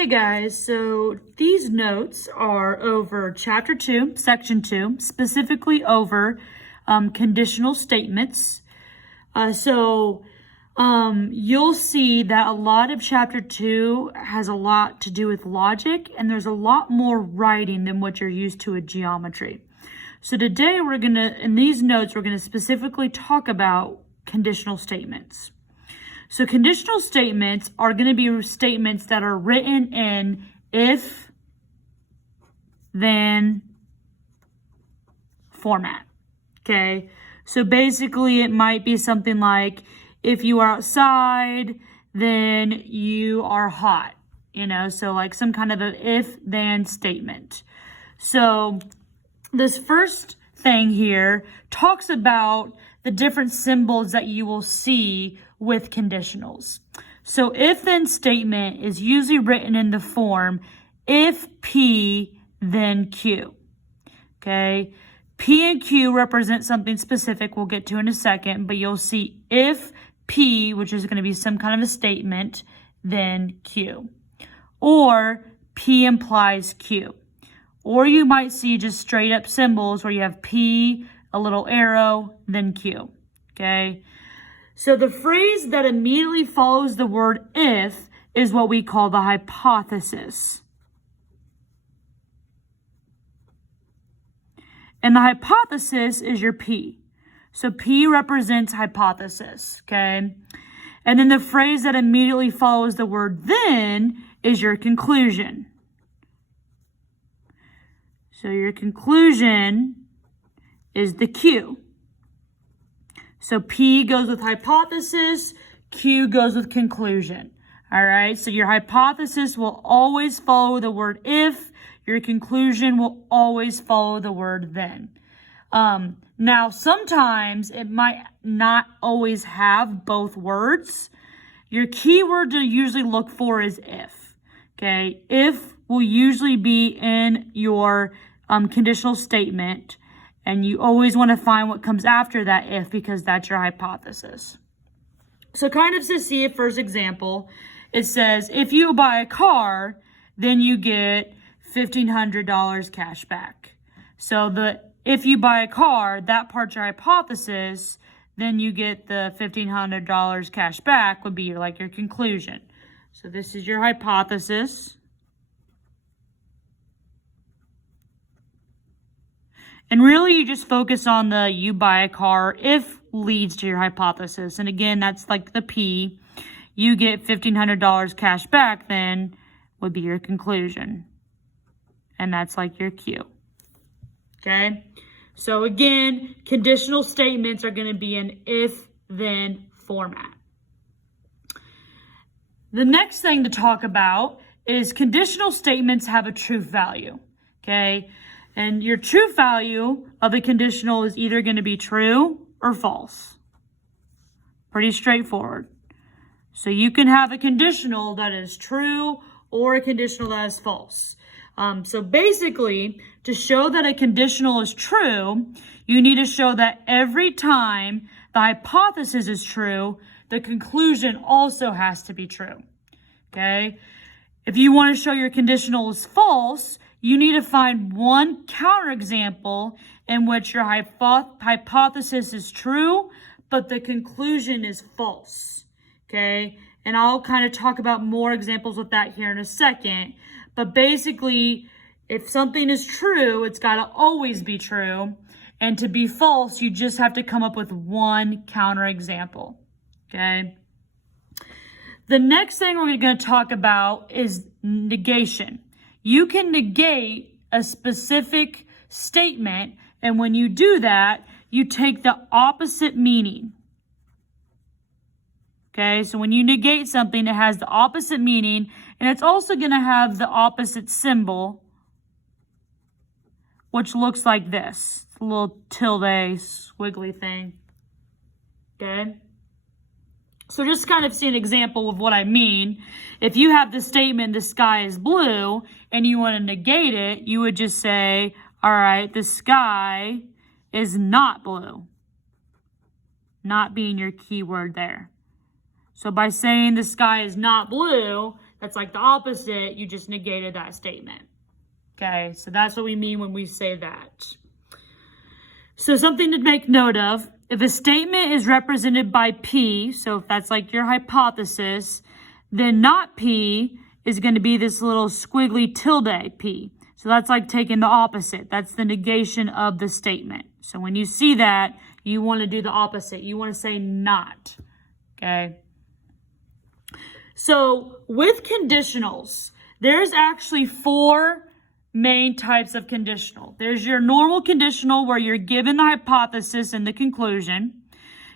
Hey guys, so these notes are over Chapter 2, Section 2, specifically over conditional statements. You'll see that a lot of Chapter 2 has a lot to do with logic, and there's a lot more writing than what you're used to with geometry. So today in these notes, we're going to specifically talk about conditional statements. So conditional statements are going to be statements that are written in if, then format, okay? So basically it might be something like, if you are outside, then you are hot, so like some kind of an if-then statement. So this first thing here talks about the different symbols that you will see with conditionals. So if-then statement is usually written in the form if P, then Q. Okay? P and Q represent something specific we'll get to in a second, but you'll see if P, which is going to be some kind of a statement, then Q. Or P implies Q. Or you might see just straight up symbols where you have P, a little arrow, then Q. Okay? So the phrase that immediately follows the word if is what we call the hypothesis. And the hypothesis is your P. So P represents hypothesis, okay? And then the phrase that immediately follows the word then is your conclusion. So your conclusion is the Q. So P goes with hypothesis, Q goes with conclusion. All right, so your hypothesis will always follow the word if, your conclusion will always follow the word then. Now, sometimes it might not always have both words. Your key word to usually look for is if, okay? If will usually be in your conditional statement. And you always want to find what comes after that if, because that's your hypothesis. So kind of to see a first example, it says, if you buy a car, then you get $1,500 cash back. So if you buy a car, that part's your hypothesis, then you get the $1,500 cash back would be your conclusion. So this is your hypothesis. And really, you just focus on the you buy a car if leads to your hypothesis. And again, that's like the P. You get $1,500 cash back then would be your conclusion. And that's like your Q. Okay? So again, conditional statements are going to be in if-then format. The next thing to talk about is conditional statements have a truth value. Okay? And your truth value of a conditional is either going to be true or false. Pretty straightforward. So you can have a conditional that is true or a conditional that is false. So basically, to show that a conditional is true, you need to show that every time the hypothesis is true, the conclusion also has to be true. Okay? If you want to show your conditional is false, you need to find one counterexample in which your hypothesis is true, but the conclusion is false, okay? And I'll kind of talk about more examples with that here in a second. But basically, if something is true, it's got to always be true. And to be false, you just have to come up with one counterexample, okay? The next thing we're going to talk about is negation. You can negate a specific statement, and when you do that, you take the opposite meaning. Okay, so when you negate something, it has the opposite meaning, and it's also going to have the opposite symbol, which looks like this. It's a little tilde squiggly thing. Okay? So just kind of see an example of what I mean. If you have the statement, the sky is blue, and you want to negate it, you would just say, all right, the sky is not blue. Not being your keyword there. So by saying the sky is not blue, that's like the opposite, you just negated that statement. Okay, so that's what we mean when we say that. So something to make note of, if a statement is represented by P, so if that's like your hypothesis, then not P is going to be this little squiggly tilde P. So that's like taking the opposite. That's the negation of the statement. So when you see that, you want to do the opposite. You want to say not. Okay? So with conditionals, there's actually 4 main types of conditional. There's your normal conditional where you're given the hypothesis and the conclusion.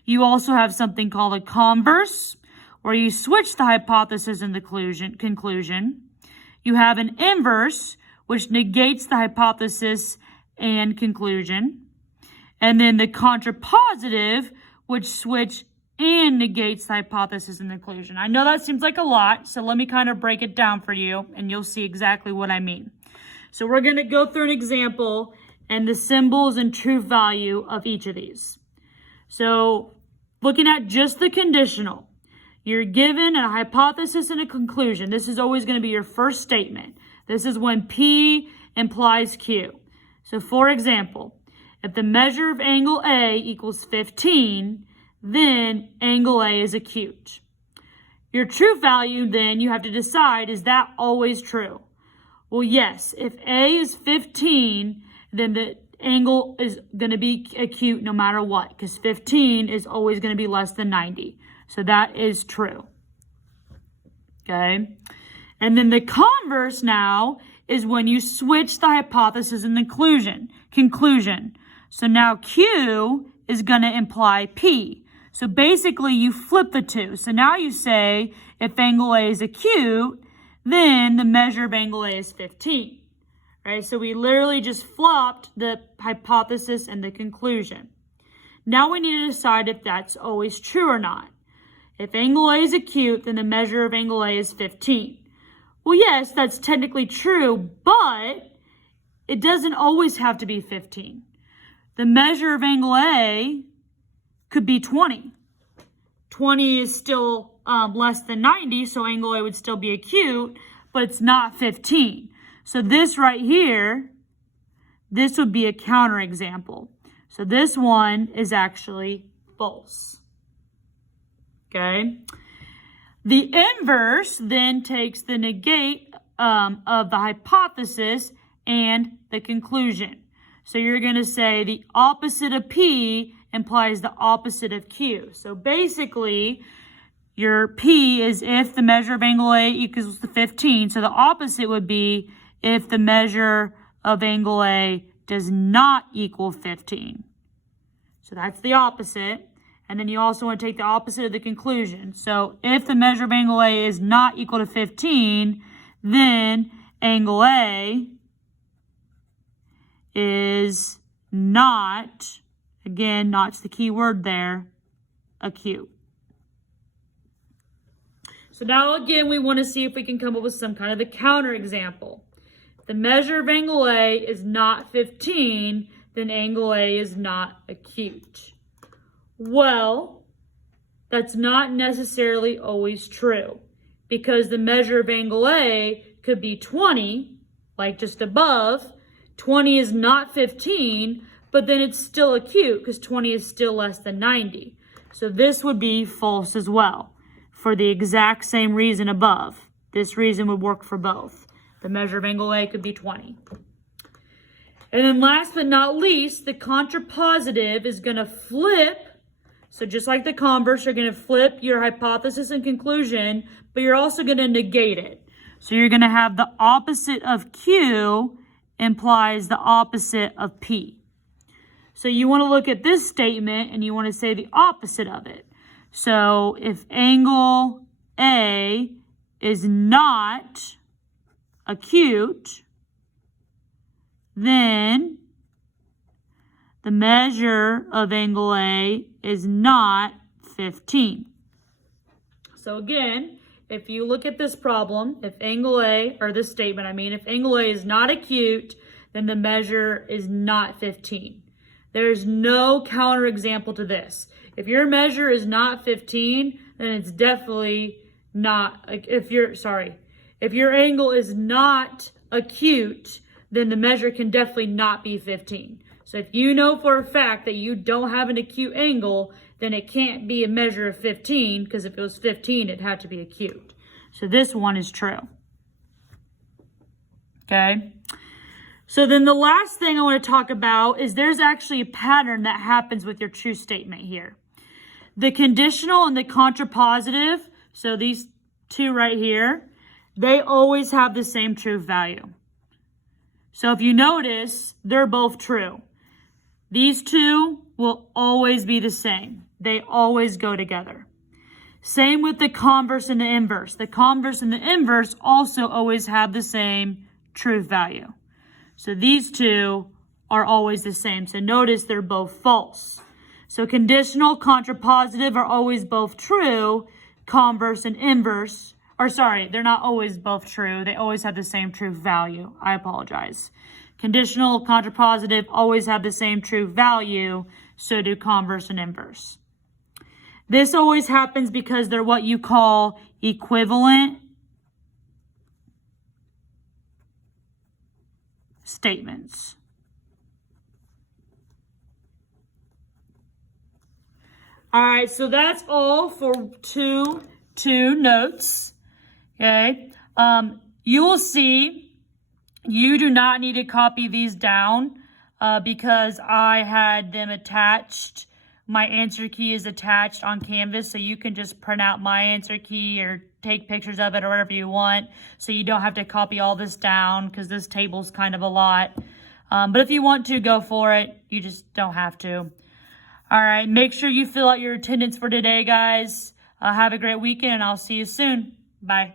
You also have something called a converse where you switch the hypothesis and the conclusion. You have an inverse which negates the hypothesis and conclusion. And then the contrapositive which switch and negates the hypothesis and the conclusion. I know that seems like a lot, so let me kind of break it down for you and you'll see exactly what I mean. So we're going to go through an example and the symbols and truth value of each of these. So looking at just the conditional, you're given a hypothesis and a conclusion. This is always going to be your first statement. This is when P implies Q. So for example, if the measure of angle A equals 15, then angle A is acute. Your truth value, then, you have to decide, is that always true? Well, yes. If A is 15, then the angle is going to be acute no matter what, because 15 is always going to be less than 90. So that is true. Okay? And then the converse now is when you switch the hypothesis and the conclusion. So now Q is going to imply P. So basically you flip the two. So now you say if angle A is acute, then the measure of angle A is 15. Right? So we literally just flopped the hypothesis and the conclusion. Now we need to decide if that's always true or not. If angle A is acute, then the measure of angle A is 15. Well, yes, that's technically true, but it doesn't always have to be 15. The measure of angle A could be 20. 20 is still less than 90, so angle A would still be acute, but it's not 15. So this right here, this would be a counterexample. So this one is actually false. Okay? The inverse then takes the negate of the hypothesis and the conclusion. So you're going to say the opposite of P implies the opposite of Q. So basically, your P is if the measure of angle A equals to 15. So the opposite would be if the measure of angle A does not equal 15. So that's the opposite. And then you also want to take the opposite of the conclusion. So if the measure of angle A is not equal to 15, then angle A is not, again, not's the key word there, acute. So now again, we want to see if we can come up with some kind of a counterexample. If the measure of angle A is not 15, then angle A is not acute. Well, that's not necessarily always true, because the measure of angle A could be 20, like just above. 20 is not 15, but then it's still acute because 20 is still less than 90. So this would be false as well for the exact same reason above. This reason would work for both. The measure of angle A could be 20. And then last but not least, the contrapositive is going to flip. So just like the converse, you're going to flip your hypothesis and conclusion, but you're also going to negate it. So you're going to have the opposite of Q implies the opposite of P. So you want to look at this statement and you want to say the opposite of it. So if angle A is not acute, then the measure of angle A is not 15. So again, if you look at this problem, if angle A, or this statement, if angle A is not acute, then the measure is not 15. There's no counterexample to this. If your measure is not 15, then it's definitely not, if If your angle is not acute, then the measure can definitely not be 15. So if you know for a fact that you don't have an acute angle, then it can't be a measure of 15, because if it was 15, it had to be acute. So this one is true. Okay. So then the last thing I want to talk about is there's actually a pattern that happens with your true statement here. The conditional and the contrapositive, so these two right here, they always have the same truth value. So if you notice, they're both true. These two will always be the same. They always go together. Same with the converse and the inverse. The converse and the inverse also always have the same truth value. So these two are always the same. So notice they're both false. So conditional, contrapositive are always both true. Converse and inverse, or sorry, they're not always both true. They always have the same truth value. I apologize. Conditional, contrapositive always have the same truth value. So do converse and inverse. This always happens because they're what you call equivalent statements. All right, so that's all for 2-2 notes. Okay, you will see you do not need to copy these down because I had them attached. My answer key is attached on Canvas, so you can just print out my answer key or take pictures of it or whatever you want, so you don't have to copy all this down because this table's kind of a lot. But if you want to, go for it. You just don't have to. All right, make sure you fill out your attendance for today, guys. Have a great weekend, and I'll see you soon. Bye.